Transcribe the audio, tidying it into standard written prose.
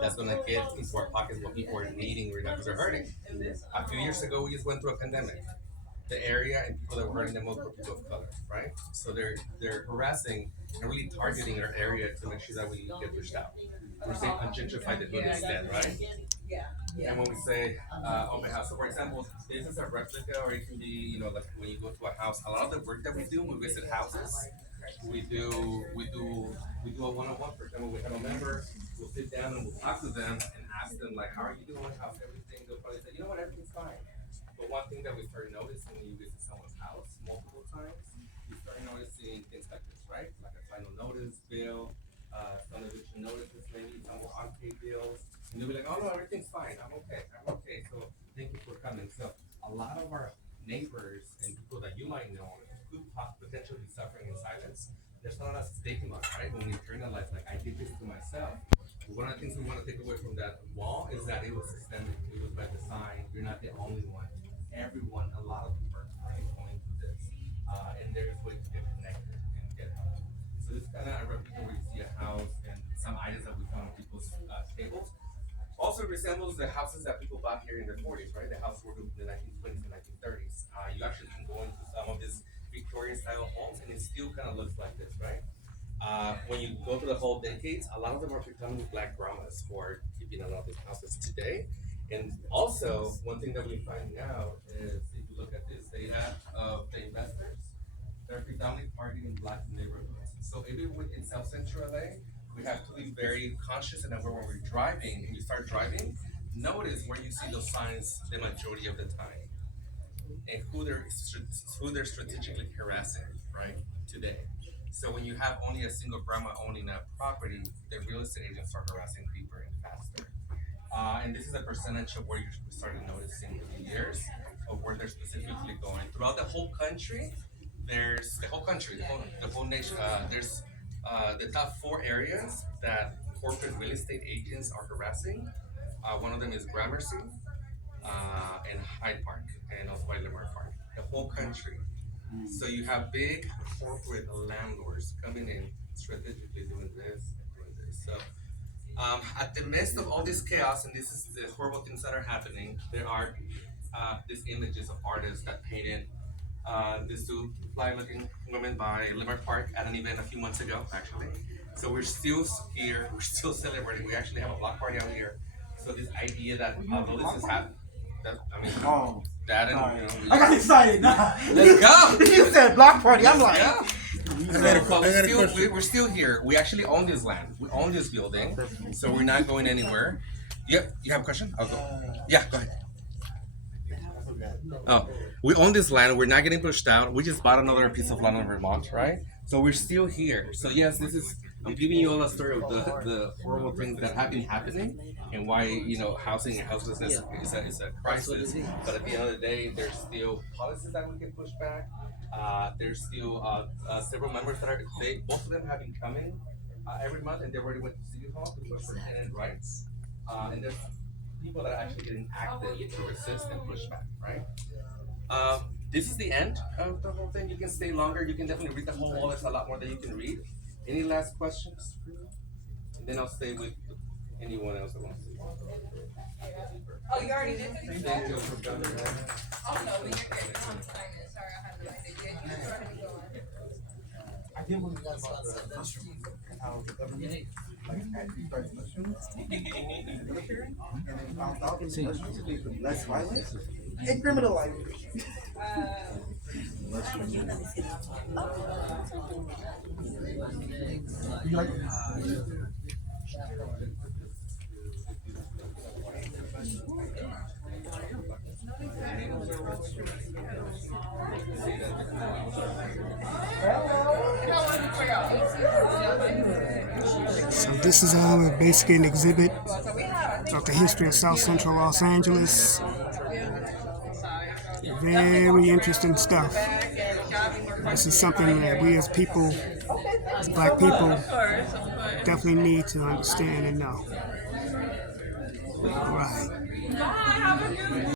that's gonna get into our pockets what people are needing right now because they're hurting. A few years ago, we just went through a pandemic. The area and people that were hurting the most were people of color, right? So they're harassing and really targeting our area to make sure that we get pushed out. We're saying ungentrify the hood instead, right? And when we say open house, so for example, this is a replica, or it can be, like when you go to a house. A lot of the work that we do when we visit houses, we do a one-on-one. For example, we have a member. We'll sit down and we'll talk to them and ask them like, how are you doing? How's everything? They'll probably say, you know what, everything's fine. But one thing that we started noticing when you visit someone's house multiple times, you start noticing things like this, right? Like a final notice bill, some eviction notices, maybe some unpaid bills, and they'll be like, "Oh no, everything's fine. I'm okay." So thank you for coming. So a lot of our neighbors and people that you might know could potentially be suffering in silence. There's not a stigma, right? When we internalize, like I did this to myself. One of the things we want to take away from that wall is that it was systemic. It was by design. You're not the only one. Everyone, a lot of people are going through this, and there's ways to get connected and get help. So this kind of a replica where you see a house and some items that we found on people's tables. Also resembles the houses that people bought here in the 40s, right? The houses were built in the 1920s and 1930s. You actually can go into some of these Victorian style homes, and it still kind of looks like this, right? When you go to the whole decades, a lot of them are becoming black grandmas who are keeping a lot of these houses today. And also, one thing that we're finding out is if you look at this data of the investors, they're predominantly targeting black neighborhoods. So even within South Central LA, we have to be very conscious and aware when we're driving. And you start driving, notice where you see those signs the majority of the time, and who they're strategically harassing, right? Today. So when you have only a single grandma owning a property, the real estate agents are harassing deeper and faster. And this is a percentage of where you started noticing through the years of where they're specifically going throughout the whole country. There's the whole country, the whole nation. There's the top four areas that corporate real estate agents are harassing. One of them is Gramercy, and Hyde Park, and also Lamar Park. The whole country. So you have big corporate landlords coming in strategically doing this and doing this. So at the midst of all this chaos, and this is the horrible things that are happening, there are these images of artists that painted these two fly-looking women by Lamar Park at an event a few months ago, actually. So we're still here, we're still celebrating. We actually have a block party out here. So this idea that although this is happening, I mean, that and I got excited. Nah. let's go. You said block party. I'm like, Yeah. I got a question. We're still here. We actually own this land. We own this building, so we're not going anywhere. Yep. You have a question? I'll go. Yeah, go ahead. Oh, we own this land. We're not getting pushed out. We just bought another piece of land in Vermont, right? So we're still here. So yes, this is. I'm giving you all a story of the horrible things that have been happening and why housing and houselessness is a crisis. But at the end of the day, there's still policies that we can push back. There's still several members that both of them have been coming every month, and they already went to City Hall to push for tenant rights. And there's people that are actually getting active to resist and push back, right? This is the end of the whole thing. You can stay longer. You can definitely read the whole wall. There's a lot more that you can read. Any last questions? And then I'll stay with anyone else that wants to. Oh, you already did this? Thank you for coming. Oh, no, but you're good. I'm sorry, I have no idea. Yeah, you just go ahead and go on. I did want to talk about the mushroom. How the government started mushrooms. And then found out that mushrooms lead to less violence and criminalizing. You like So this is basically an exhibit of the history of South Central Los Angeles. Very interesting stuff. This is something that we as people, as black people, definitely need to understand and know. All right.